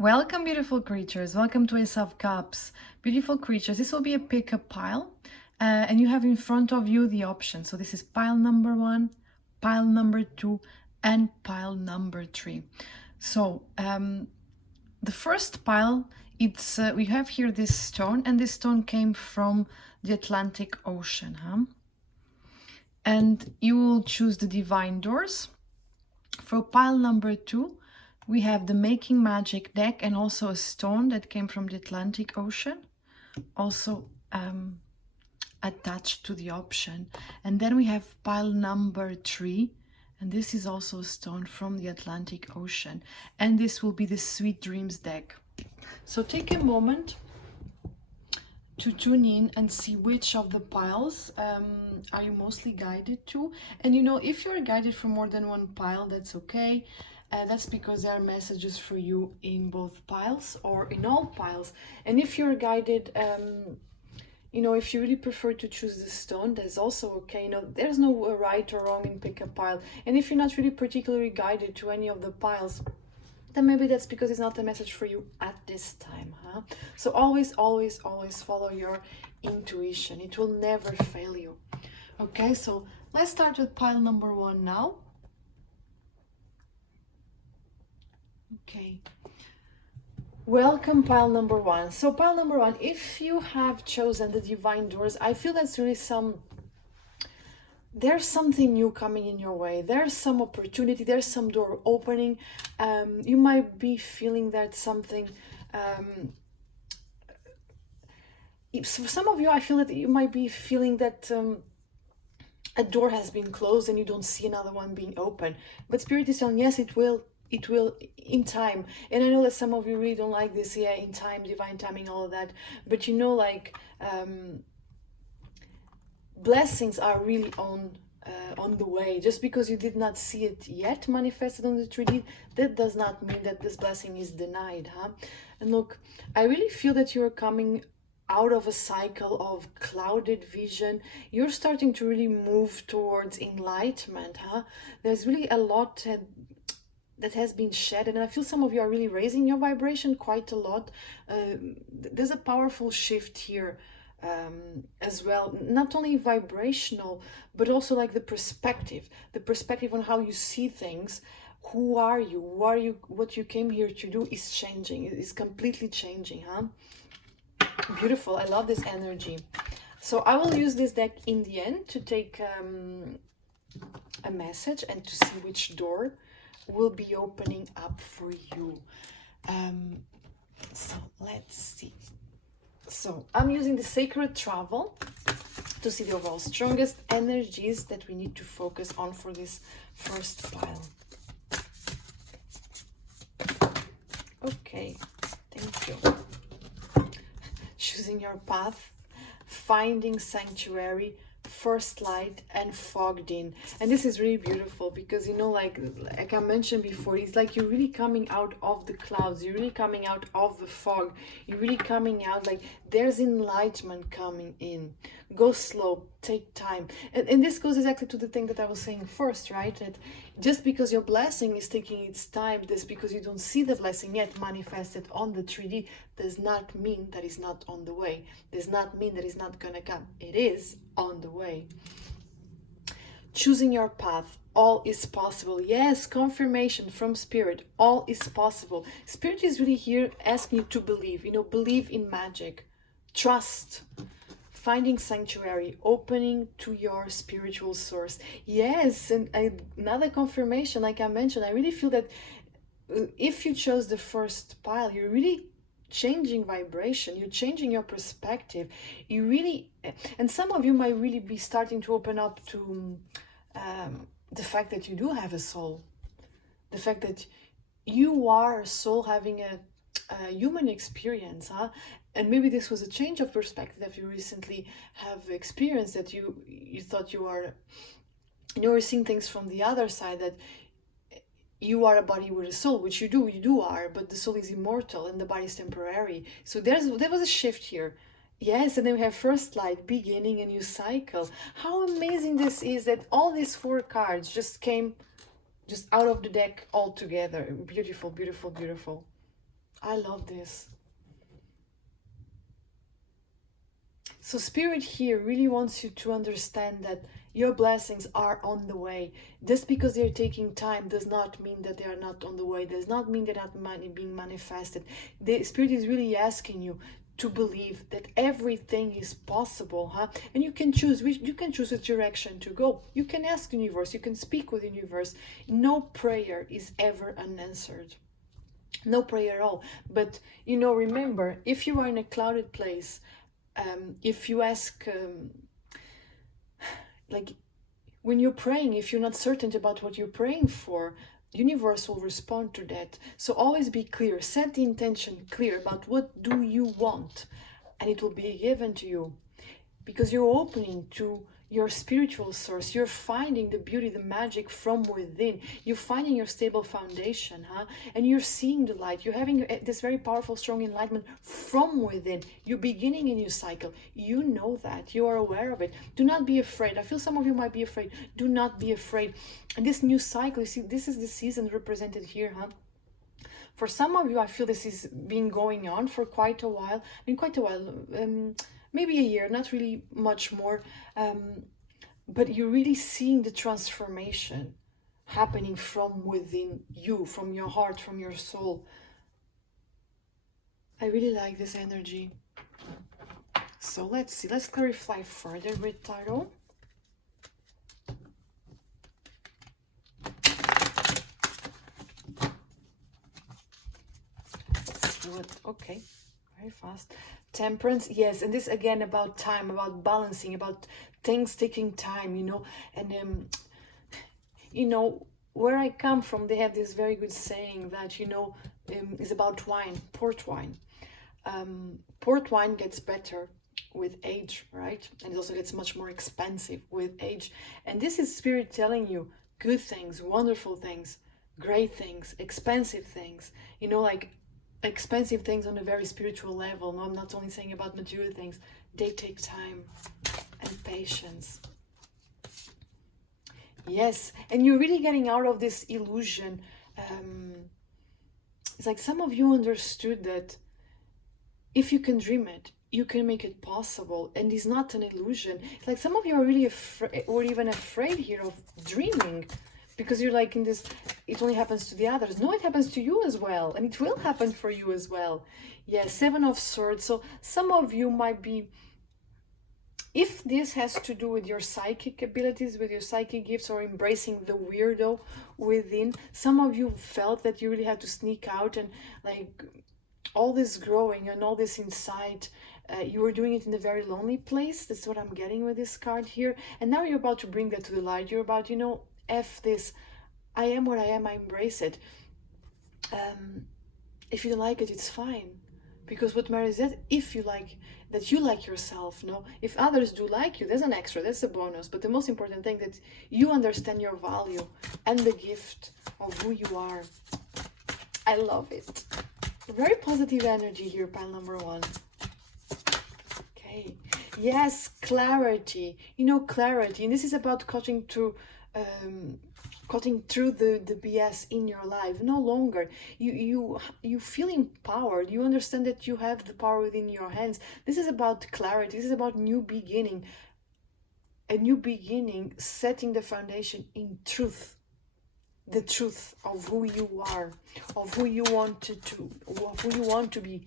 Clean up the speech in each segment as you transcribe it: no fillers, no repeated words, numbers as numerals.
Welcome, beautiful creatures. Welcome to Ace of Cups. Beautiful creatures, this will be a pick-up pile, and you have in front of you the options. So this is pile number 1, pile number 2, and pile number 3. So the first pile, it's we have here this stone, and this stone came from the Atlantic Ocean. And you will choose the divine doors. For pile number 2, we have the Making Magic deck and also a stone that came from the Atlantic Ocean, also attached to the option. And then we have pile number 3, and this is also a stone from the Atlantic Ocean. And this will be the Sweet Dreams deck. So take a moment to tune in and see which of the piles are you mostly guided to. And you know, if you're guided for more than one pile, that's okay. That's because there are messages for you in both piles or in all piles. And if you're guided, you know, if you really prefer to choose the stone, that's also okay. You know, there's no right or wrong in pick a pile. And if you're not really particularly guided to any of the piles, then maybe that's because it's not a message for you at this time, huh? So always, always, always follow your intuition. It will never fail you. Okay, so let's start with pile number 1 now. Okay. Welcome, pile number 1. So pile number 1, if you have chosen the divine doors, I feel that's really there's something new coming in your way. There's some opportunity, there's some door opening. You might be feeling that something, for some of you, I feel that you might be feeling that a door has been closed and you don't see another one being open. But Spirit is telling, yes, it will in time. And I know that some of you really don't like this, yeah, in time, divine timing, all of that. But you know, like, blessings are really on the way. Just because you did not see it yet manifested on the 3D, that does not mean that this blessing is denied, huh? And look, I really feel that you're coming out of a cycle of clouded vision. You're starting to really move towards enlightenment, huh? There's really a lot that has been shed, and I feel some of you are really raising your vibration quite a lot. There's a powerful shift here as well, not only vibrational, but also like the perspective on how you see things. Who are you? What you came here to do is changing. It is completely changing, huh? Beautiful. I love this energy. So I will use this deck in the end to take a message and to see which door will be opening up for you. So let's see. So I'm using the Sacred Travel to see the overall strongest energies that we need to focus on for this first pile. Okay, thank you. Choosing your path, finding sanctuary, first light, and fogged in. And this is really beautiful because, you know, like I mentioned before, it's like you're really coming out of the clouds, you're really coming out of the fog, you're really coming out, like there's enlightenment coming in. Go slow, take time. And this goes exactly to the thing that I was saying first, right? That just because your blessing is taking its time, just because you don't see the blessing yet manifested on the 3D, does not mean that it's not on the way. Does not mean that it's not gonna come. It is on the way. Choosing your path, all is possible. Yes, confirmation from Spirit, all is possible. Spirit is really here asking you to believe, you know, believe in magic, trust, finding sanctuary, opening to your spiritual source. Yes, and another confirmation, like I mentioned, I really feel that if you chose the first pile, you're really changing vibration, you're changing your perspective. You really, and some of you might really be starting to open up to the fact that you do have a soul, the fact that you are a soul having a human experience, huh? And maybe this was a change of perspective that you recently have experienced, that you thought you were seeing things from the other side, that you are a body with a soul, which you do are, but the soul is immortal and the body is temporary. So there was a shift here. Yes, and then we have first light, beginning a new cycle. How amazing this is that all these 4 cards just came just out of the deck all together. Beautiful, beautiful, beautiful. I love this. So Spirit here really wants you to understand that your blessings are on the way. Just because they're taking time does not mean that they are not on the way. Does not mean they're not being manifested. The Spirit is really asking you to believe that everything is possible, and you can choose which direction to go. You can ask the universe, you can speak with the universe. No prayer is ever unanswered, no prayer at all. But remember, if you are in a clouded place, if you ask, like when you're praying, if you're not certain about what you're praying for, universe will respond to that. So always be clear, set the intention clear about what do you want, and it will be given to you, because you're opening to your spiritual source. You're finding the beauty, the magic from within. You're finding your stable foundation, and you're seeing the light. You're having this very powerful, strong enlightenment from within. You're beginning a new cycle. You know that. You are aware of it. Do not be afraid. I feel some of you might be afraid. Do not be afraid. And this new cycle, you see, this is the season represented here, For some of you, I feel this is been going on for quite a while. Maybe a year, not really much more, but you're really seeing the transformation happening from within you, from your heart, from your soul. I really like this energy. So let's see, let's clarify further with Tarot. Let's see what, okay, very fast. Temperance, yes, and this again about time, about balancing, about things taking time, and where I come from, they have this very good saying that is about wine, port wine. Port wine gets better with age, right? And it also gets much more expensive with age. And this is Spirit telling you good things, wonderful things, great things, expensive things, like expensive things on a very spiritual level. No, I'm not only saying about material things. They take time and patience. Yes, and you're really getting out of this illusion. It's like some of you understood that if you can dream it, you can make it possible, and it's not an illusion. It's like some of you are really afraid, or even afraid here of dreaming, because you're like in this, it only happens to the others. No, it happens to you as well, and it will happen for you as well. Yes, Seven of Swords. So some of you might be, if this has to do with your psychic abilities, with your psychic gifts, or embracing the weirdo within, some of you felt that you really had to sneak out, and like all this growing and all this insight, you were doing it in a very lonely place. That's what I'm getting with this card here. And now you're about to bring that to the light. You're about, F this, I am what I am, I embrace it. If you don't like it, it's fine. Because what matters is that if you like, that you like yourself, no? If others do like you, there's an extra, that's a bonus. But the most important thing, that you understand your value and the gift of who you are. I love it. Very positive energy here, pile number 1. Okay. Yes, clarity. Clarity. And this is about cutting through the BS in your life. No longer you feel empowered. You understand that you have the power within your hands. This is about clarity. This is about new beginning. A new beginning, setting the foundation in truth. The truth of who you are, of who you want to be.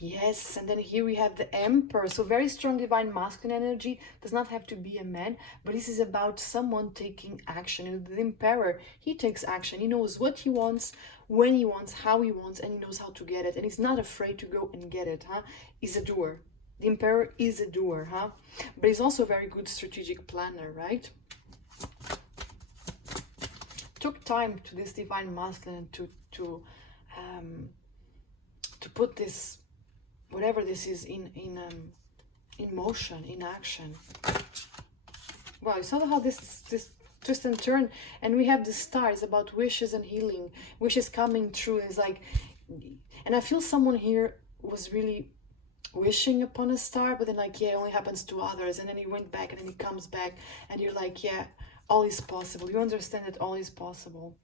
Yes, and then here we have the Emperor. So very strong divine masculine energy. Does not have to be a man, but this is about someone taking action. And the Emperor, he takes action. He knows what he wants, when he wants, how he wants, and he knows how to get it. And he's not afraid to go and get it. He's a doer. The Emperor is a doer. But he's also a very good strategic planner, right? Took time to this divine masculine to put this, whatever this is, in motion, in action. Wow, you saw how this twist and turn, and we have the stars about wishes and healing, wishes coming true. It's like, and I feel someone here was really wishing upon a star, but then like, yeah, it only happens to others, and then he went back, and then he comes back, and you're like, yeah, all is possible. You understand that all is possible.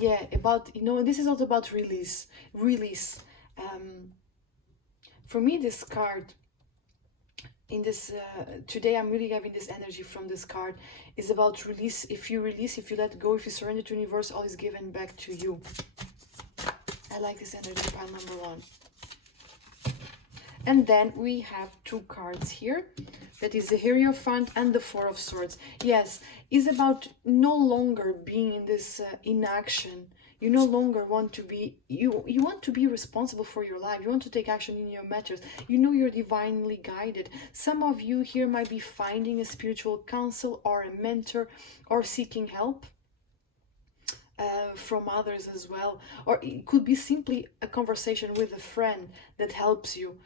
Yeah, about, this is also about release. For me, this card in this today, I'm really having this energy from this card, is about release. If you release, if you let go, if you surrender to the universe, all is given back to you. I like this energy, pile number 1. And then we have 2 cards here. That is the Hierophant and the Four of Swords. Yes, it's about no longer being in this inaction. You no longer want to be, you want to be responsible for your life. You want to take action in your matters. You know you're divinely guided. Some of you here might be finding a spiritual counsel or a mentor or seeking help from others as well. Or it could be simply a conversation with a friend that helps you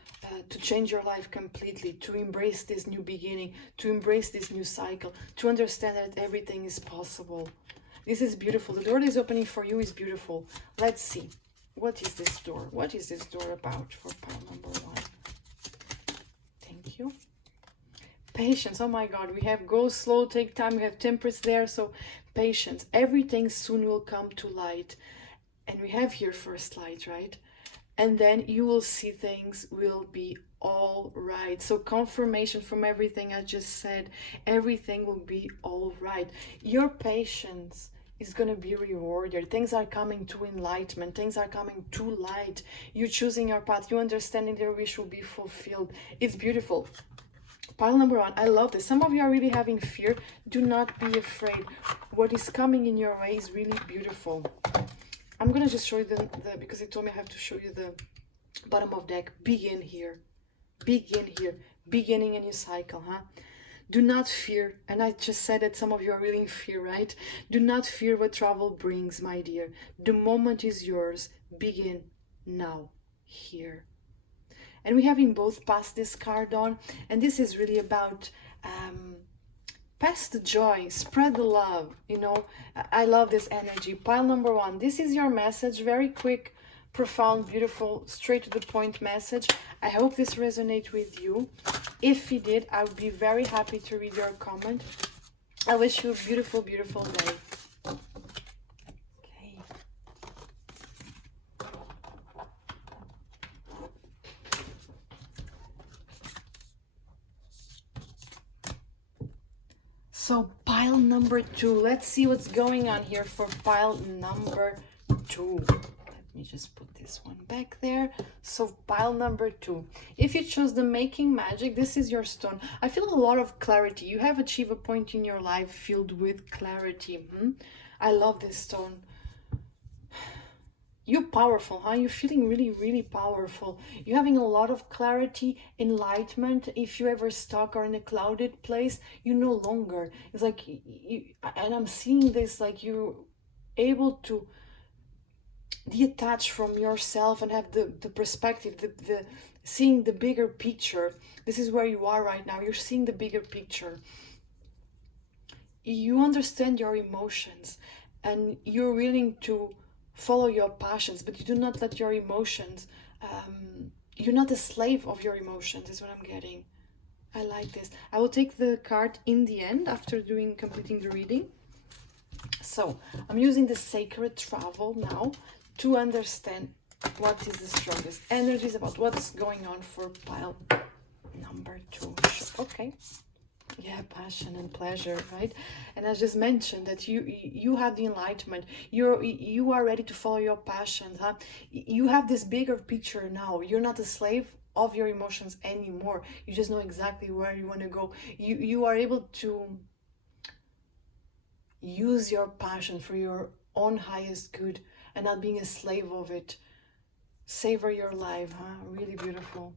to change your life completely, to embrace this new beginning, to embrace this new cycle, to understand that everything is possible. This is beautiful. The door that is opening for you is beautiful. Let's see. What is this door? What is this door about for pile number 1? Thank you. Patience. Oh my God. We have go slow, take time. We have Temperance there. So patience. Everything soon will come to light. And we have here first light, right? And then you will see things will be all right. So confirmation from everything I just said. Everything will be all right. Your patience is going to be rewarded. Things are coming to enlightenment. Things are coming to light. You're choosing your path. You understanding their wish will be fulfilled. It's beautiful. Pile number 1. I love this. Some of you are really having fear. Do not be afraid. What is coming in your way is really beautiful. I'm going to just show you the because it told me I have to show you the bottom of deck. Begin here. Begin here. Beginning a new cycle, huh? Do not fear. And I just said that some of you are really in fear, right? Do not fear what travel brings, my dear. The moment is yours. Begin now, here. And we having both passed this card on. And this is really about pass the joy, spread the love. I love this energy. Pile number 1. This is your message. Very quick, profound, beautiful, straight to the point message. I hope this resonates with you. If it did, I would be very happy to read your comment. I wish you a beautiful, beautiful day. Okay. So pile number 2. Let's see what's going on here for pile number 2. Let me just put this one back there. So pile number 2. If you chose the Making Magic, this is your stone. I feel a lot of clarity. You have achieved a point in your life filled with clarity. I love this stone. You're powerful, huh? You're feeling really, really powerful. You're having a lot of clarity, enlightenment. If you're ever stuck or in a clouded place, you no longer. It's like, and I'm seeing this, like you're able to detach from yourself and have the perspective, the seeing the bigger picture. This is where you are right now. You're seeing the bigger picture. You understand your emotions and you're willing to follow your passions, but you do not let your emotions, you're not a slave of your emotions, is what I'm getting. I like this. I will take the card in the end after completing the reading. So I'm using the Sacred Travel now to understand what is the strongest energies about what's going on for pile number 2. Okay. Yeah, passion and pleasure, right? And I just mentioned that you have the enlightenment. You are ready to follow your passions, huh? You have this bigger picture now. You're not a slave of your emotions anymore. You just know exactly where you want to go. You are able to use your passion for your own highest good and not being a slave of it. Savor your life, huh? Really beautiful.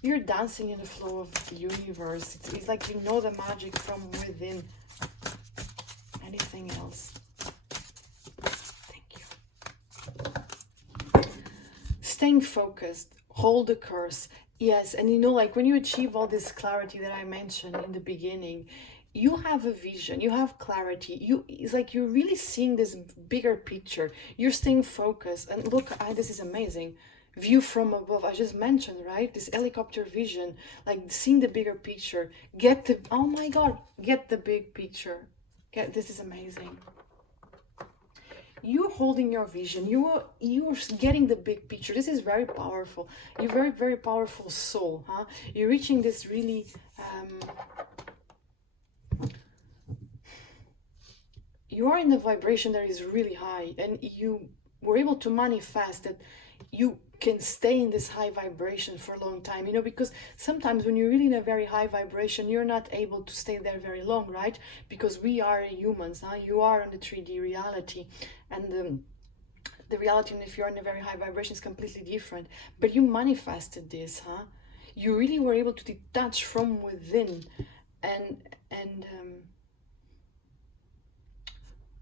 You're dancing in the flow of the universe. It's like you know the magic from within. Anything else? Thank you. Staying focused. Hold the course. Yes, and like when you achieve all this clarity that I mentioned in the beginning, you have a vision, you have clarity. It's like you're really seeing this bigger picture. You're staying focused. And look, this is amazing. View from above, I just mentioned, right? This helicopter vision, like seeing the bigger picture. Oh my God, get the big picture. Yeah, this is amazing. You're holding your vision. You're getting the big picture. This is very powerful. You're very, very powerful soul, huh? You're reaching this really you are in a vibration that is really high, and you were able to manifest that you can stay in this high vibration for a long time, because sometimes when you're really in a very high vibration, you're not able to stay there very long, right? Because we are humans, huh? You are in the 3D reality, and the reality, if you're in a very high vibration, is completely different. But you manifested this, huh? You really were able to detach from within, and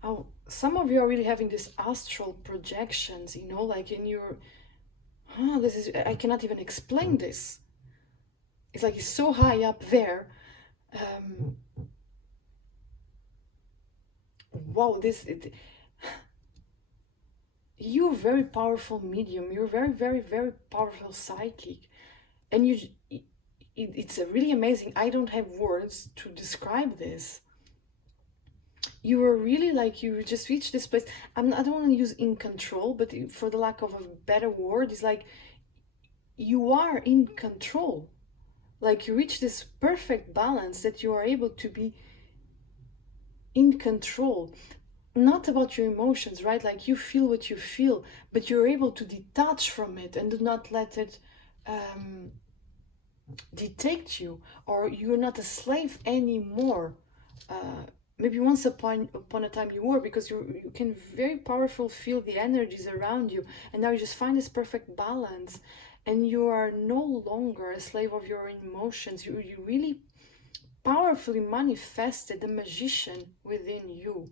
oh, some of you are really having this astral projections, like in your, this is, I cannot even explain this. It's like it's so high up there. Wow, you're a very powerful medium. You're very, very, very powerful psychic. And it's a really amazing. I don't have words to describe this. You were really like, you just reached this place. I don't want to use in control, but for the lack of a better word, it's like you are in control. Like you reach this perfect balance that you are able to be in control. Not about your emotions, right? Like you feel what you feel, but you're able to detach from it and do not let it dictate you, or you're not a slave anymore. Maybe once upon a time you were, because you can very powerful feel the energies around you, and now you just find this perfect balance, and you are no longer a slave of your emotions. You really powerfully manifested the magician within you.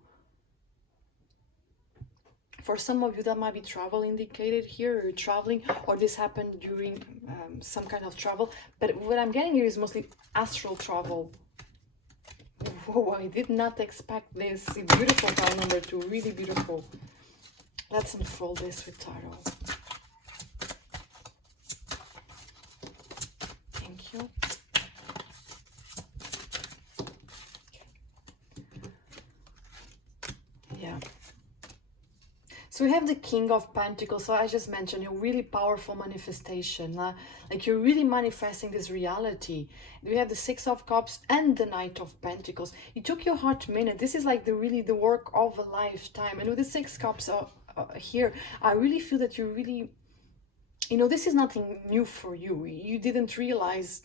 For some of you, that might be travel indicated here, or traveling, or this happened during some kind of travel. But what I'm getting here is mostly astral travel. Whoa, I did not expect this. Beautiful pile number 2, really beautiful. Let's unfold this with tarot. Thank you. Yeah. So we have the King of Pentacles. So I just mentioned a really powerful manifestation. Like you're really manifesting this reality. We have the Six of Cups and the Knight of Pentacles. It took your heart a minute. This is like the work of a lifetime. And with the Six Cups here, I really feel that you really, this is nothing new for you. You didn't realize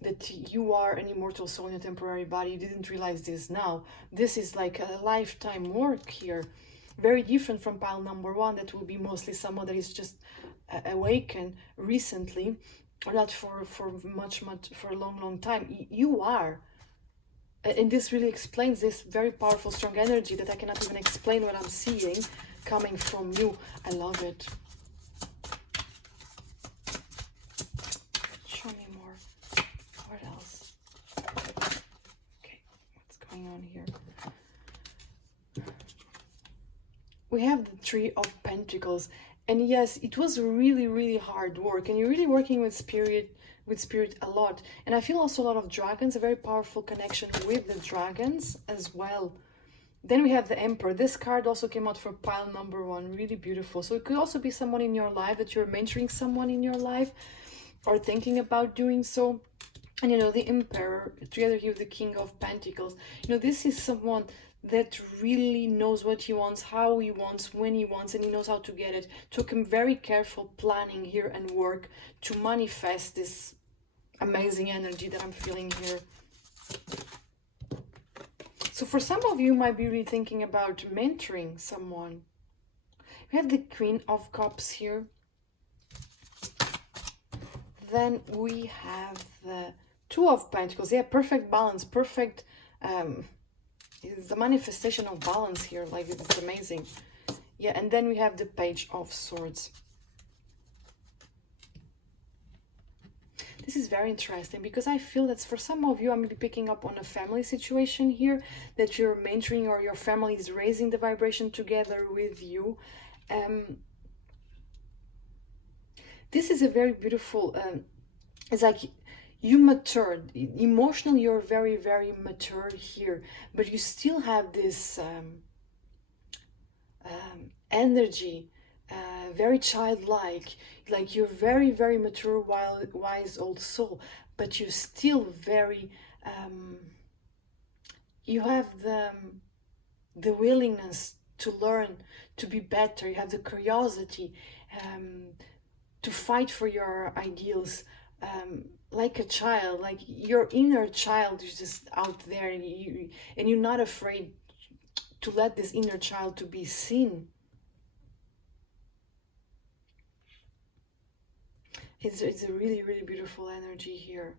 that you are an immortal soul in a temporary body. You didn't realize this now. This is like a lifetime work here. Very different from pile number 1, that will be mostly someone that is just awakened recently, or not for much for a long time. You are. And this really explains this very powerful, strong energy that I cannot even explain what I'm seeing coming from you. I love it. Show me more. What else? Okay, what's going on here? We have the Three of Pentacles, and yes, it was really, really hard work, and you're really working with spirit a lot. And I feel also a lot of dragons, a very powerful connection with the dragons as well. Then we have the Emperor. This card also came out for pile number 1, really beautiful. So it could also be someone in your life, that you're mentoring someone in your life or thinking about doing so. And the Emperor together here with the King of Pentacles, this is someone that really knows what he wants, how he wants, when he wants, and he knows how to get it. Took him very careful planning here and work to manifest this amazing energy that I'm feeling here. So for some of you might be really thinking about mentoring someone. We have the Queen of Cups here. Then we have the Two of Pentacles. Yeah, perfect balance, perfect the manifestation of balance here. Like, it's amazing. Yeah, and then we have the Page of Swords. This is very interesting, because I feel that for some of you, I'm really picking up on a family situation here, that you're mentoring, or your family is raising the vibration together with you. This is a very beautiful, it's like You matured emotionally, you're very, very mature here, but you still have this energy, very childlike, like you're very, very mature, wise old soul, but you're still very you have the willingness to learn, to be better. You have the curiosity to fight for your ideals, like a child. Like your inner child is just out there, and you're not afraid to let this inner child to be seen. It's a really, really beautiful energy here.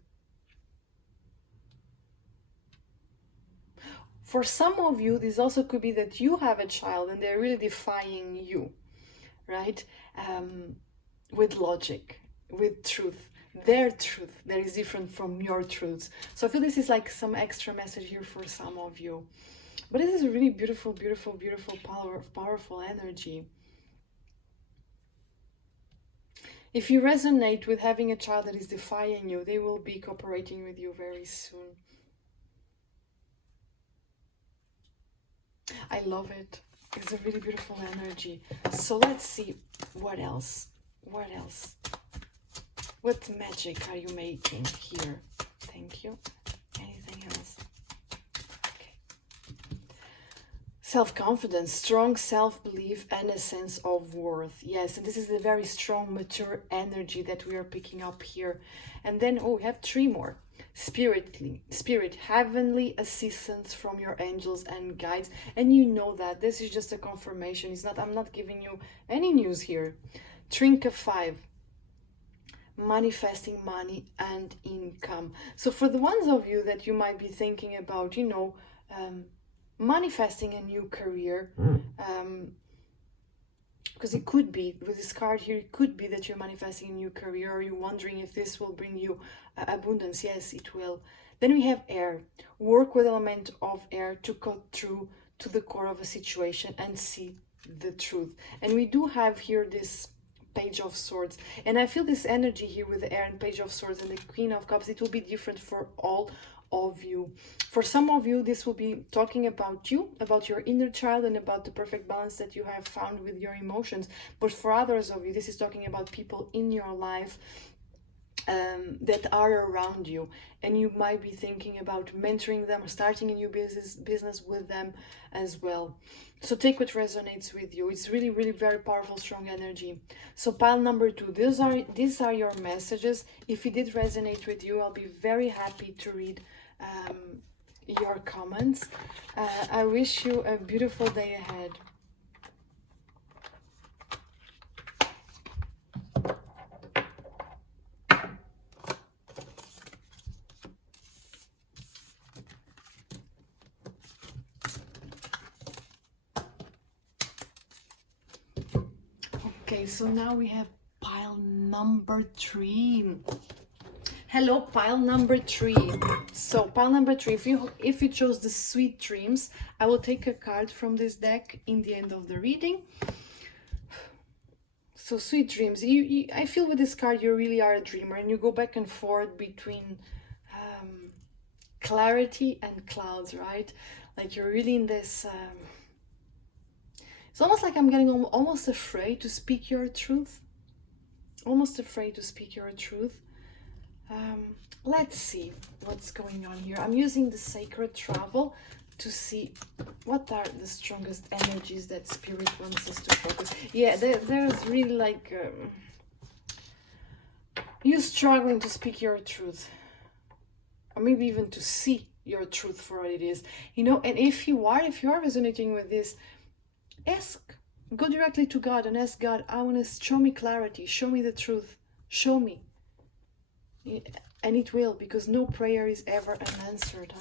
For some of you, this also could be that you have a child and they're really defying you, right? With logic, with truth. Their truth that is different from your truths. So I feel this is like some extra message here for some of you. But this is a really beautiful, beautiful, beautiful, powerful energy. If you resonate with having a child that is defying you, they will be cooperating with you very soon. I love it. It's a really beautiful energy. So let's see what else. What else? What magic are you making here? Thank you. Anything else? Okay. Self-confidence, strong self-belief, and a sense of worth. Yes, and this is a very strong, mature energy that we are picking up here. And then, we have 3 more. Spirit, heavenly assistance from your angels and guides. And you know that this is just a confirmation. I'm not giving you any news here. Trinket 5, manifesting money and income. So for the ones of you that you might be thinking about, manifesting a new career, because it could be, with this card here, it could be that you're manifesting a new career, or you're wondering if this will bring you abundance. Yes, it will. Then we have air. Work with element of air to cut through to the core of a situation and see the truth. And we do have here this Page of Swords, and I feel this energy here with the air and Page of Swords and the Queen of Cups. It will be different for all of you. For some of you, this will be talking about you, about your inner child, and about the perfect balance that you have found with your emotions. But for others of you, this is talking about people in your life that are around you, and you might be thinking about mentoring them or starting a new business with them as well. So take what resonates with you. It's really, really very powerful, strong energy. So pile number 2, these are your messages. If it did resonate with you, I'll be very happy to read your comments. I wish you a beautiful day ahead. Okay, so now we have pile number 3. Hello, pile number 3. So pile number 3, if you chose the Sweet Dreams, I will take a card from this deck in the end of the reading. So Sweet Dreams, I feel with this card you really are a dreamer, and you go back and forth between clarity and clouds, right? Like you're really in this it's almost like I'm getting almost afraid to speak your truth. Almost afraid to speak your truth. Let's see what's going on here. I'm using the Sacred Travel to see what are the strongest energies that Spirit wants us to focus. Yeah, there's really like you struggling to speak your truth. Or maybe even to see your truth for what it is. And if you are resonating with this, go directly to God and ask God, I want to show me clarity, show me the truth, show me. And it will, because no prayer is ever unanswered,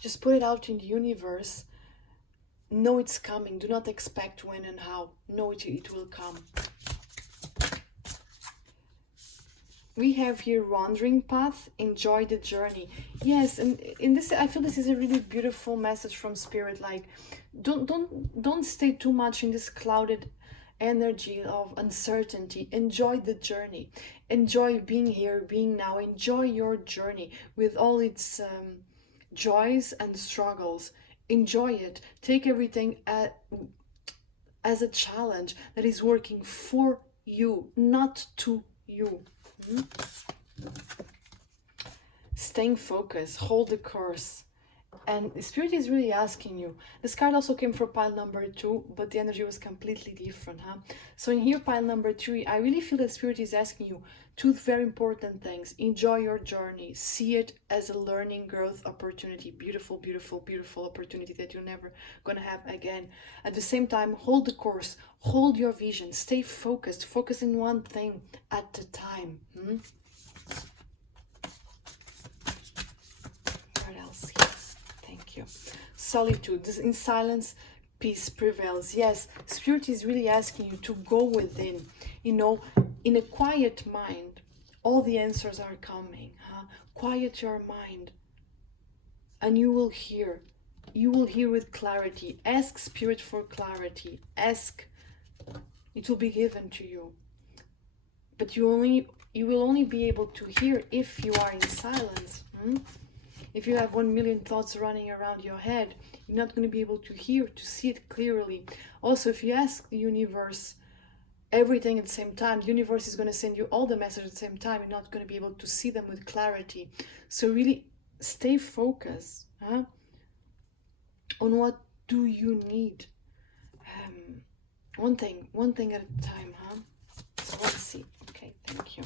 Just put it out in the universe. Know it's coming. Do not expect when and how. Know it will come. We have here wandering path, enjoy the journey. Yes, and in this, I feel this is a really beautiful message from Spirit. Like, don't stay too much in this clouded energy of uncertainty. Enjoy the journey. Enjoy being here, being now. Enjoy your journey with all its joys and struggles. Enjoy it. Take everything as a challenge that is working for you, not to you. Staying focused, hold the course. And the Spirit is really asking you. This card also came for pile number 2, but the energy was completely different. So in here, pile number 3, I really feel that Spirit is asking you two very important things. Enjoy your journey. See it as a learning, growth opportunity. Beautiful, beautiful, beautiful opportunity that you're never going to have again. At the same time, hold the course. Hold your vision. Stay focused. Focus in one thing at a time. What else here? Thank you. Solitude. This in silence, peace prevails. Yes, Spirit is really asking you to go within. You know, in a quiet mind, all the answers are coming. Quiet your mind, and you will hear. You will hear with clarity. Ask Spirit for clarity. Ask. It will be given to you. But you will only be able to hear if you are in silence. If you have 1 million thoughts running around your head, you're not going to be able to hear, to see it clearly. Also, if you ask the universe everything at the same time, the universe is going to send you all the messages at the same time. You're not going to be able to see them with clarity. So really stay focused on what do you need. One thing at a time. So let's see. Okay, thank you.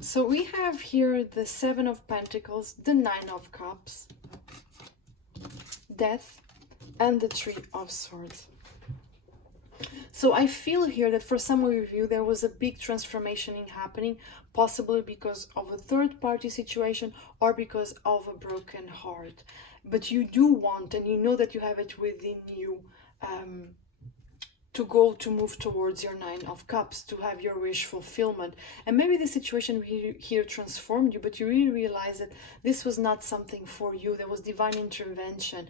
So we have here the 7 of Pentacles, the 9 of Cups, Death, and the 3 of Swords. So I feel here that for some of you there was a big transformation happening, possibly because of a third-party situation or because of a broken heart. But you do want, and you know that you have it within you, to move towards your 9 of Cups, to have your wish fulfillment. And maybe the situation here transformed you, but you really realize that this was not something for you. There was divine intervention.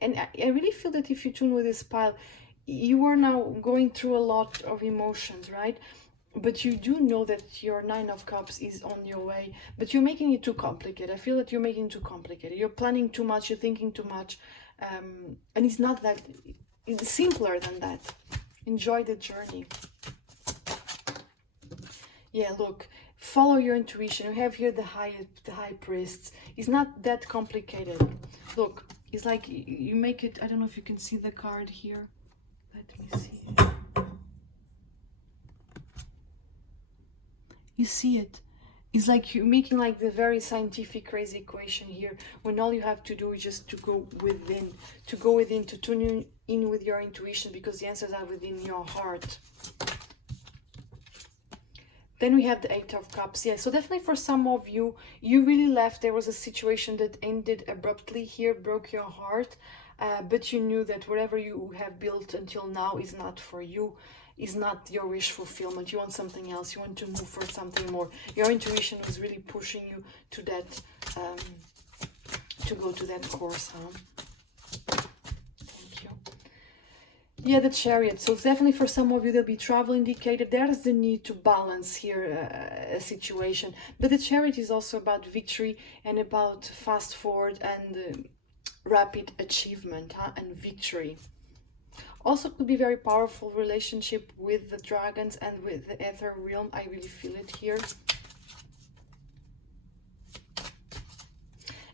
And I really feel that if you tune with this pile, you are now going through a lot of emotions, right? But you do know that your 9 of Cups is on your way, but you're making it too complicated. I feel that you're making it too complicated. You're planning too much, you're thinking too much, and it's not that. It's simpler than that. Enjoy the journey. Yeah, look, follow your intuition. You have here the high priests. It's not that complicated. Look, it's like you make it. I don't know if you can see the card here. Let me see. You see it. It's like you're making like the very scientific crazy equation here, when all you have to do is just to go within, to tune in with your intuition, because the answers are within your heart. Then we have the 8 of Cups. Yeah, so definitely for some of you, you really left. There was a situation that ended abruptly here, broke your heart, but you knew that whatever you have built until now is not for you. Is not your wish fulfillment. You want something else. You want to move for something more. Your intuition was really pushing you to that, to go to that course. Thank you. Yeah, the Chariot. So definitely for some of you, there'll be travel indicated. There's the need to balance here a situation. But the Chariot is also about victory and about fast forward and rapid achievement and victory. Also could be very powerful relationship with the dragons and with the ether realm. I really feel it here.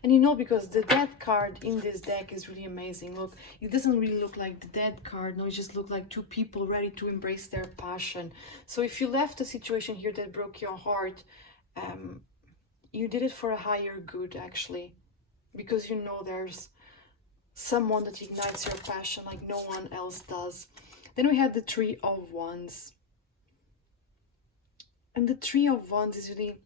And you know, because the Death card in this deck is really amazing. Look, it doesn't really look like the Death card. No, it just looks like two people ready to embrace their passion. So if you left a situation here that broke your heart, you did it for a higher good, actually. Because you know there's someone that ignites your passion like no one else does. Then we have the 3 of Wands. And the 3 of Wands is really,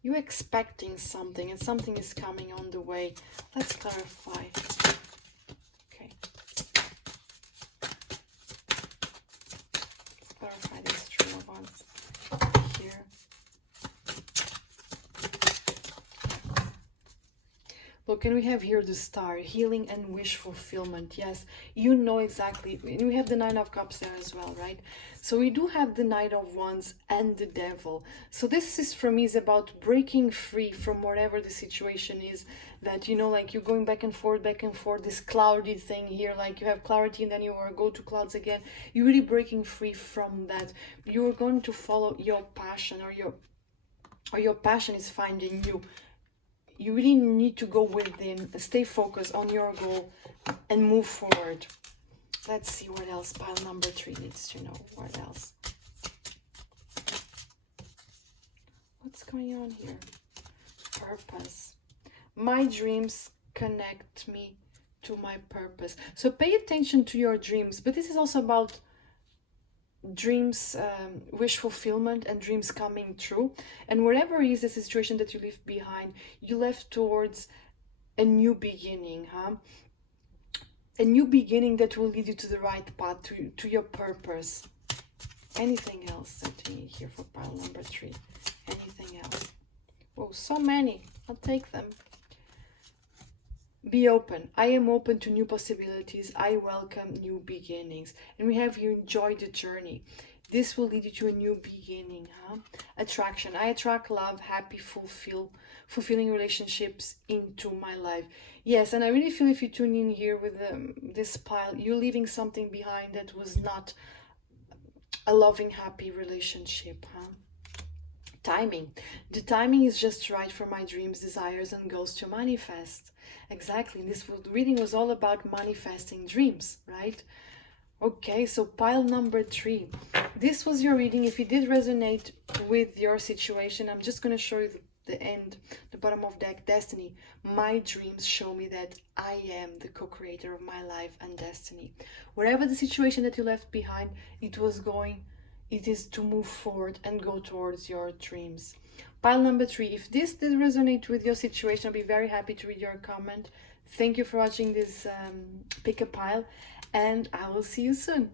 you're expecting something and something is coming on the way. Let's clarify. Okay. Let's clarify this 3 of Wands here. Look, and we have here the star, healing and wish fulfillment. Yes, you know exactly. And we have the Nine of Cups there as well, right? So we do have the Knight of Wands and the Devil. So this is, for me, is about breaking free from whatever the situation is that, you know, like you're going back and forth, this cloudy thing here, like you have clarity and then you go to clouds again. You're really breaking free from that. You're going to follow your passion, or your passion is finding you. You really need to go within, stay focused on your goal and move forward. Let's see what else pile number 3 needs to know. What else? What's going on here? Purpose. My dreams connect me to my purpose. So pay attention to your dreams, but this is also about dreams, wish fulfillment and dreams coming true. And whatever is the situation that you leave behind, you left towards a new beginning, a new beginning that will lead you to the right path, to your purpose. Anything else that we need here for pile number 3? Anything else? Oh, so many. I'll take them. Be open. I am open to new possibilities. I welcome new beginnings. And we have you enjoy the journey. This will lead you to a new beginning. Attraction. I attract love, happy, fulfilling relationships into my life. Yes, and I really feel if you tune in here with this pile, you're leaving something behind that was not a loving, happy relationship. Timing. The timing is just right for my dreams, desires, and goals to manifest. Exactly. This reading was all about manifesting dreams, right? Okay, so pile number 3. This was your reading. If it did resonate with your situation, I'm just going to show you the end, the bottom of deck, destiny. My dreams show me that I am the co-creator of my life and destiny. Wherever the situation that you left behind, it is to move forward and go towards your dreams. Pile number 3. If this did resonate with your situation, I'll be very happy to read your comment. Thank you for watching this pick a pile, and I will see you soon.